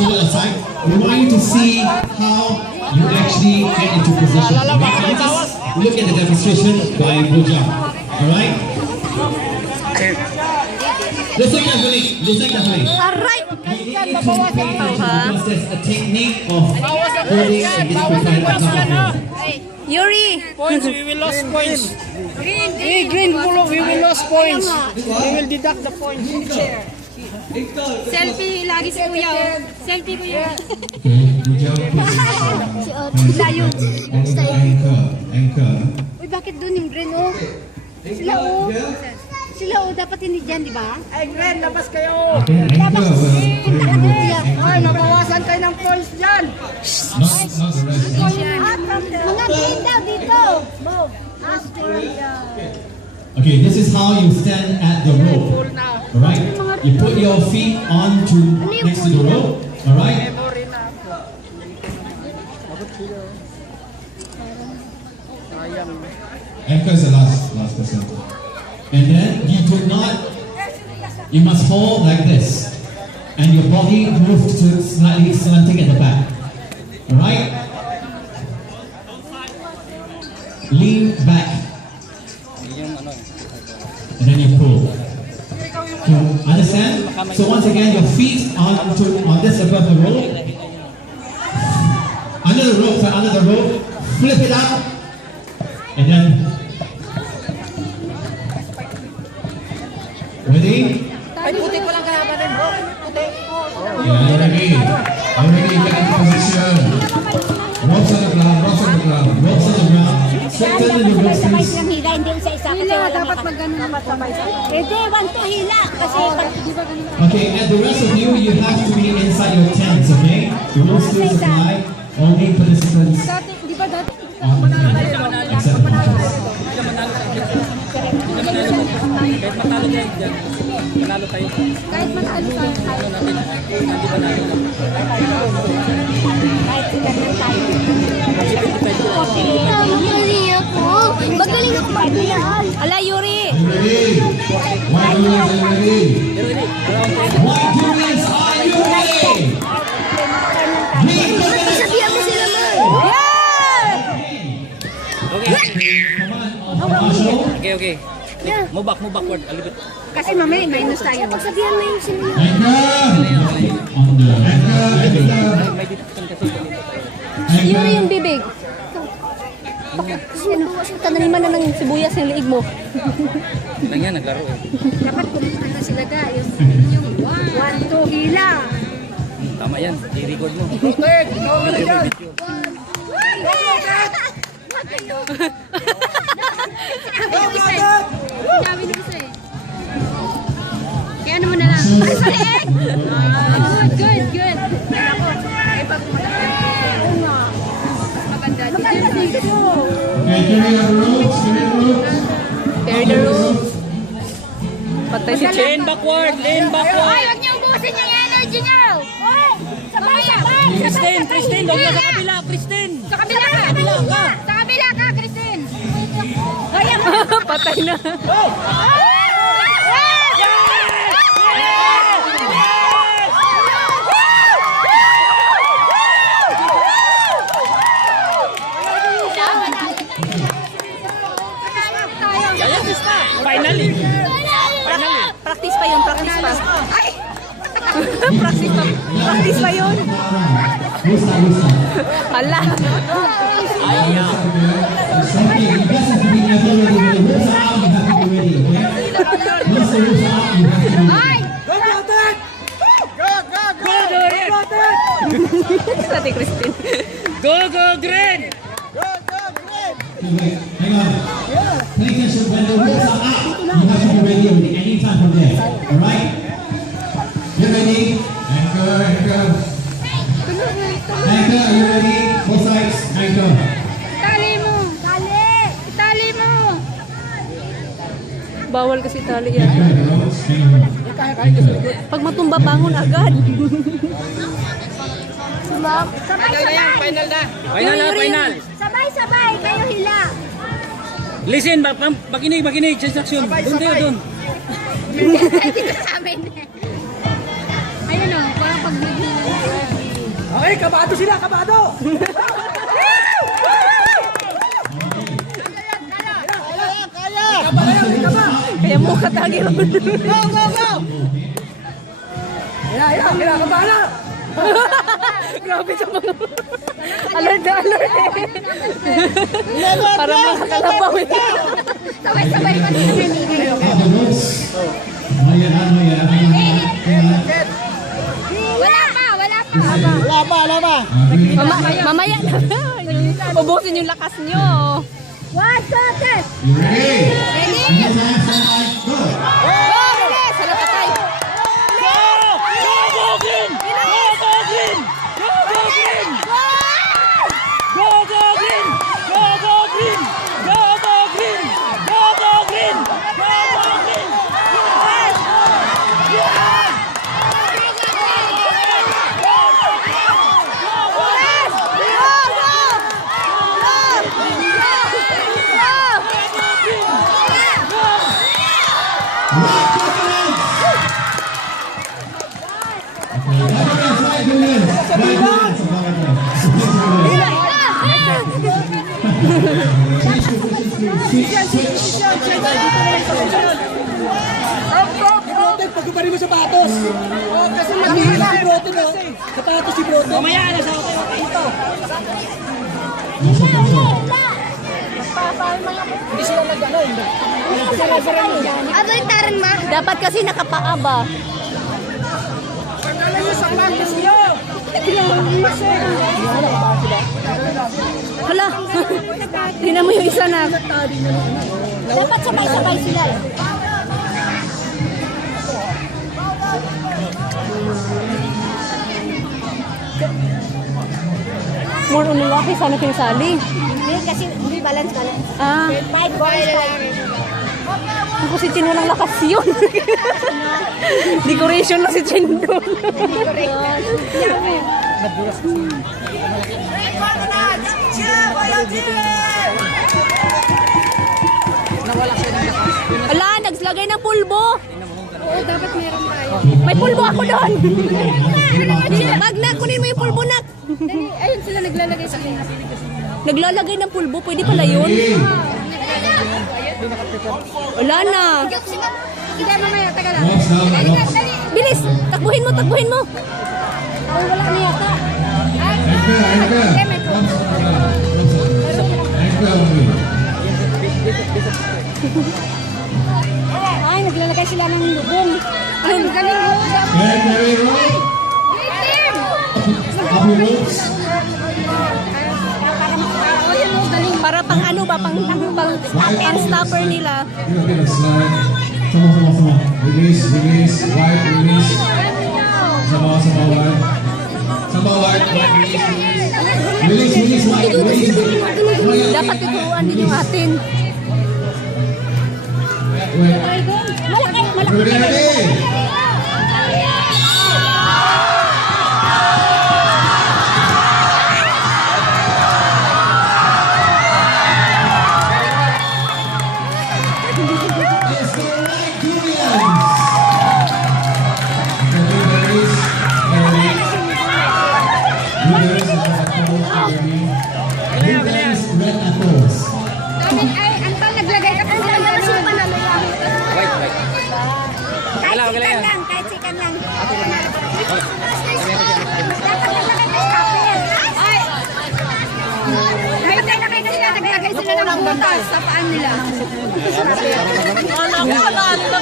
hold it aside. We want you to see how you actually get into position. Okay? Just look at the demonstration by Bujang. Alright? Listen carefully. Listen carefully. Alright! Because there's a technique of holding and disqualifying. Yuri! Points, we will lose points. Green, we will lose points. We will deduct the points. Selfie lagi si Kuya. Selfie Kuya. Layo. Anchor. Uy, bakit doon yung green oh? Sila oh. Sila oh, dapat hindi dyan, di ba? Ay, Glenn, labas kayo. Anchor. Ay, nabawasan kayo ng points dyan. Not the rest. Mga green daw dito. Okay, this is how you stand at the rope. Alright? You put your feet onto next to the rope. Alright? Anchor is the last person. And then you do not, you must hold like this. And your body moves to slightly slanting at the back. Alright? Lean back. And then you pull. You understand? So once again, your feet on this above the rope. Under the rope, flip it up. And then ready? Ay, puti ko lang kaya ba rin, bro? Puti. Yeah, ready. Already get in position. Ropes on the ground, ropes on the ground, ropes on the ground. Straighten in the ropes, please. Hila, hindi isa-isa. Hila, dapat mag-ano. Hindi, one to hila. Kasi, di ba ganun? Okay, and the rest of you have to be inside your tents, okay? The rules still apply. Only participants Dati, di ba dati? except the marshals. Kahit matalo tayo dyan. Manalo tayo. Kahit matalo tayo. Hindi panalo. Kahit ganun tayo. Magaling ako. Magaling ako magbilaan. Ala, Yuri! Ready? White Julians, are you ready? White Julians, are you ready? Green Julians, Sabihan mo sila mo. come on, Marshall. Okay. Move backward. A little bit. Kasi mamaya, minus tayo. Pagsabihan mo yung sila. May deduction kasi. Yuri yung bibig. Tananiman na ng sibuyas yung liig mo. Lang yan, naglaro eh. Dapat kumusta na sila guys. Yung one, two, hila. Tama yan, i-record mo. Sinabi ni isa eh. Kaya ano mo na lang. Ay, sorry eh! Good. Ako, ay pag oo nga. Maganda dito. Okay, carry the ropes, Carry the ropes. Patay si Lean backward. Ay, huwag niyo ubusin yung energy niyo! Oy! Sabay! Christine, doon ka sa kabila, Christine. Sa kabila ka! Sa kabila ka, Christine! Kaya mo! Patay na. Finally. Practice pa yun. Ay! Practice pa yun. Hala. Okay, you guys have to be ready. Ropes are out, you have to be ready, okay? Once the ropes are out, you have to be ready. Ay! Sati Christine. Go, Green! Okay, wait, hang on. Pay attention, when the ropes are out, you have to be ready anytime from there, alright? Get ready. Anchor. Anchor, are you ready? Both sides, anchor. Tali mo! Tali mo! Bawal kasi tali yan. Anchor the ropes, hang on. Pag matumba, bangon agad. Final. Sabay! Kayo hila! Listen, makinig, instruction. Doon. Dito sa amin. Ayun o, parang pag Ay, kabado sila, kabado! Kaya mo katagi ron. Go, go, go! Ayan, kinakaba na! Grabe sa mga... Alert na alert eh. Para makakalabaw eh. Sabay-sabay pa sila naningay. Ah, the rules. Wala pa, wala pa. Lama. Mamaya na. Ubusin yung lakas nyo. One, two, three. You ready? Ready? And the time starts, go. Bilis! Hala patay. Pagkabari mo sapatos! Kasi nag-iisa si Broto, no? Sapatos si Broto. Mamaya na sa hotel ito. Hindi sila nag-ano, hindi. Abaliktaran ma. Dapat kasi nakapaa ba? Pagkalan mo sapatos niyo! Hala. Tingnan mo yung isa na. Dapat sabay-sabay sila. More on lalaki, sana pinsali. Hindi kasi hindi balance. Ah, 5 boys. ako si Chino lang lakas yun. Decoration na si Chino. Ala, nagslagay ng pulbo. Oo, dapat meron tayo. May pulbo ako doon. Magna, kunin mo yung pulbo, nak. Dali, ayun sila naglalagay sa akin. Naglalagay ng pulbo, pwede pala yun. Wala na. Hindi, mamaya, taga lang. Boss, now, Dali, boss. dali. Bilis, takbuhin mo, takbuhin mo. Oh, wala na yata. Anchor. Anchor only. Ay, naglalagay sila ng lubong. Ay, ang galing mo. Get very right. Great team! Up your ropes. Oh, yan mo, galing. Para pang ano ba, pang stopper nila. You're gonna slide. Sama. Release. Wide, release. Sama, wide. Sama, wide, release. Release, wide, release. Dapat tuturuan din yung atin. Wait. Malaki. Ready? Let's go right, Julians. Blueberries, red apples. Ay, ang pang naglagay ka pa sila ng supa na lang. Kahit sikan lang. Dapat naglagay ng stopper. Ay! Dapat naglagay sila ng butas sa paan nila. Wala ko, wala na.